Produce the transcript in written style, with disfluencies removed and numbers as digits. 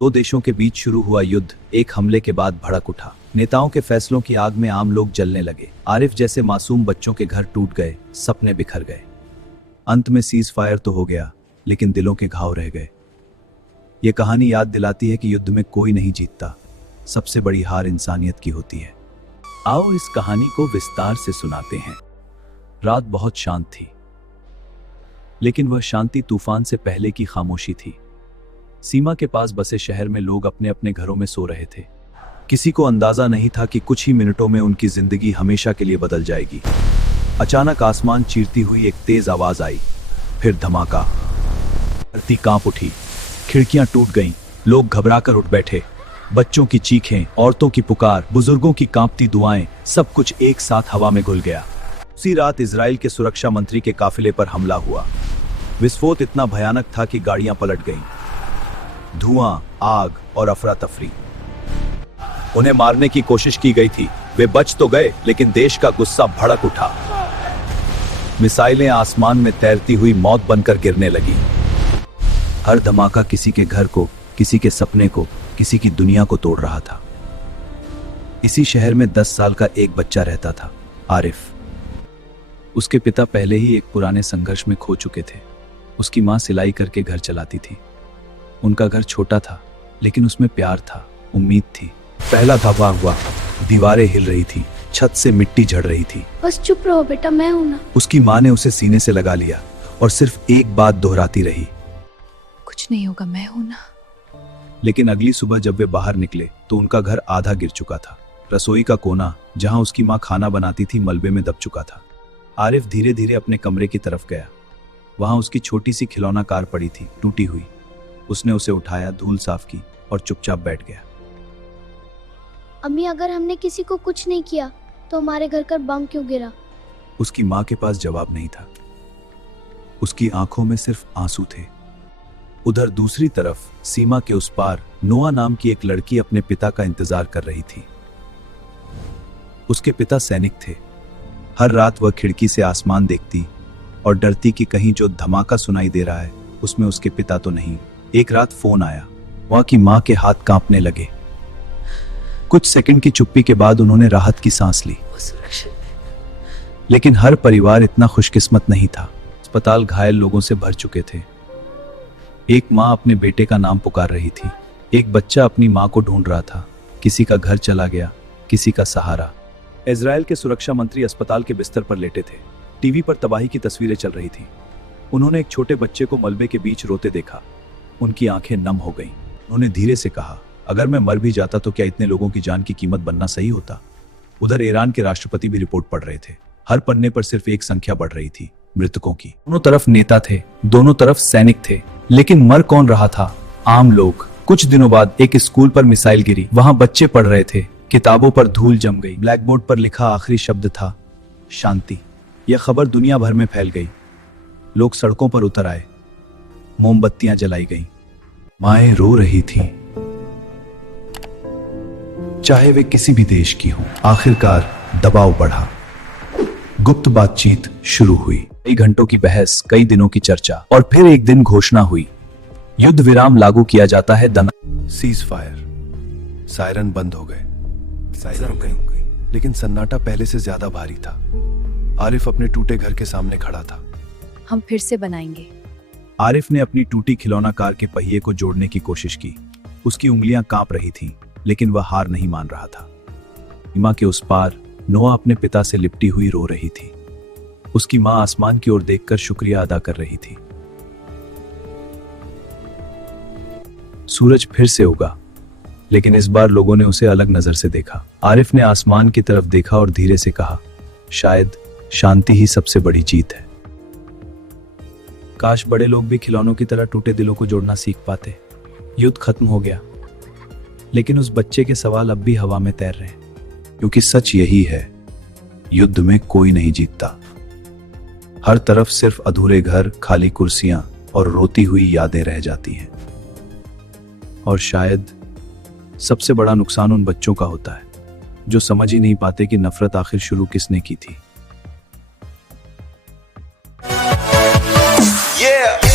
दो देशों के बीच शुरू हुआ युद्ध एक हमले के बाद भड़क उठा। नेताओं के फैसलों की आग में आम लोग जलने लगे। आरिफ जैसे मासूम बच्चों के घर टूट गए, सपने बिखर गए। अंत में सीज फायर तो हो गया, लेकिन दिलों के घाव रह गए। ये कहानी याद दिलाती है कि युद्ध में कोई नहीं जीतता, सबसे बड़ी हार इंसानियत की होती है। आओ इस कहानी को विस्तार से सुनाते हैं। रात बहुत शांत थी, लेकिन वह शांति तूफान से पहले की खामोशी थी। सीमा के पास बसे शहर में लोग अपने अपने घरों में सो रहे थे। किसी को अंदाजा नहीं था कि कुछ ही मिनटों में उनकी जिंदगी हमेशा के लिए बदल जाएगी। अचानक आसमान चीरती हुई एक तेज आवाज आई, फिर धमाका। धरती कांप उठी, खिड़कियां टूट गईं, लोग घबराकर उठ बैठे। बच्चों की चीखें, औरतों की पुकार, बुजुर्गों की कांपती दुआएं, सब कुछ एक साथ हवा में घुल गया। उसी रात इजराइल के सुरक्षा मंत्री के काफिले पर हमला हुआ। विस्फोट इतना भयानक था कि गाड़ियां पलट गईं। धुआं, आग और अफरा तफरी। उन्हें मारने की कोशिश की गई थी, वे बच तो गए, लेकिन देश का गुस्सा भड़क उठा। मिसाइलें आसमान में तैरती हुई मौत बनकर गिरने लगी। हर धमाका किसी के घर को, किसी के सपने को, किसी की दुनिया को तोड़ रहा था। इसी शहर में 10 साल का एक बच्चा रहता था, आरिफ। उसके पिता पहले ही एक पुराने संघर्ष में खो चुके थे। उसकी मां सिलाई करके घर चलाती थी। उनका घर छोटा था, लेकिन उसमें प्यार था, उम्मीद थी। पहला धब्बा हुआ, दीवारें हिल रही थी, छत से मिट्टी झड़ रही थी। बस चुप रहो बेटा, मैं हूं ना। उसकी मां ने उसे सीने से लगा लिया और सिर्फ एक बात दोहराती रही, कुछ नहीं होगा, मैं हूं ना। लेकिन अगली सुबह जब वे बाहर निकले तो उनका घर आधा गिर चुका था। रसोई का कोना, जहां उसकी मां खाना बनाती थी, मलबे में दब चुका था। आरिफ धीरे धीरे अपने कमरे की तरफ गया। वहां उसकी छोटी सी खिलौना कार पड़ी थी, टूटी हुई। उसने उसे उठाया, धूल साफ की और चुपचाप बैठ गया। अम्मी, अगर हमने किसी को कुछ नहीं किया तो हमारे घर का बम क्यों गिरा? उसकी मां के पास जवाब नहीं था। उसकी आंखों में सिर्फ आंसू थे। उधर दूसरी तरफ सीमा के उस पार नोआ नाम की एक लड़की अपने पिता का इंतजार कर रही थी। उसके पिता सैनिक थे। हर रात वह खिड़की से आसमान देखती और डरती कि कहीं जो धमाका सुनाई दे रहा है उसमें उसके पिता तो नहीं। एक रात फोन आया। वहां की मां के हाथ कांपने लगे। कुछ सेकंड की चुप्पी के बाद उन्होंने राहत की सांस ली। लेकिन हर परिवार इतना खुशकिस्मत नहीं था। अस्पताल घायल लोगों से भर चुके थे। एक मां अपने बेटे का नाम पुकार रही थी। एक बच्चा अपनी मां को ढूंढ रहा था। किसी का घर चला गया, किसी का सहारा। इजराइल के सुरक्षा मंत्री अस्पताल के बिस्तर पर लेटे थे। टीवी पर तबाही की तस्वीरें चल रही थी। उन्होंने एक छोटे बच्चे को मलबे के बीच रोते देखा। उनकी आंखें नम हो गईं। उन्होंने धीरे से कहा, अगर मैं मर भी जाता तो क्या इतने लोगों की जान की कीमत बनना सही होता? उधर ईरान के राष्ट्रपति भी रिपोर्ट पढ़ रहे थे। हर पन्ने पर सिर्फ एक संख्या बढ़ रही थी, मृतकों की। दोनों तरफ नेता थे, दोनों तरफ सैनिक थे, लेकिन मर कौन रहा था? आम लोग। कुछ दिनों बाद एक स्कूल पर मिसाइल गिरी। वहां बच्चे पढ़ रहे थे। किताबों पर धूल जम गई। ब्लैक बोर्ड पर लिखा आखिरी शब्द था, शांति। यह खबर दुनिया भर में फैल गई। लोग सड़कों पर उतर आए। मोमबत्तियां जलाई गईं। माएं रो रही थीं, चाहे वे किसी भी देश की हों। आखिरकार दबाव बढ़ा। गुप्त बातचीत शुरू हुई। कई घंटों की बहस, कई दिनों की चर्चा, और फिर एक दिन घोषणा हुई, युद्ध विराम लागू किया जाता है। Cease fire. सायरन बंद हो गए। लेकिन सन्नाटा पहले से ज्यादा भारी था। आरिफ अपने टूटे घर के सामने खड़ा था। हम फिर से बनाएंगे। आरिफ ने अपनी टूटी खिलौना कार के पहिए को जोड़ने की कोशिश की। उसकी उंगलियां कांप रही थीं, लेकिन वह हार नहीं मान रहा था। सीमा के उस पार नोआ अपने पिता से लिपटी हुई रो रही थी। उसकी मां आसमान की ओर देखकर शुक्रिया अदा कर रही थी। सूरज फिर से उगा, लेकिन इस बार लोगों ने उसे अलग नजर से देखा। आरिफ ने आसमान की तरफ देखा और धीरे से कहा, शायद शांति ही सबसे बड़ी जीत है। काश बड़े लोग भी खिलौनों की तरह टूटे दिलों को जोड़ना सीख पाते। युद्ध खत्म हो गया, लेकिन उस बच्चे के सवाल अब भी हवा में तैर रहे हैं। क्योंकि सच यही है, युद्ध में कोई नहीं जीतता। हर तरफ सिर्फ अधूरे घर, खाली कुर्सियां और रोती हुई यादें रह जाती हैं। और शायद सबसे बड़ा नुकसान उन बच्चों का होता है जो समझ ही नहीं पाते कि नफरत आखिर शुरू किसने की थी। Yeah.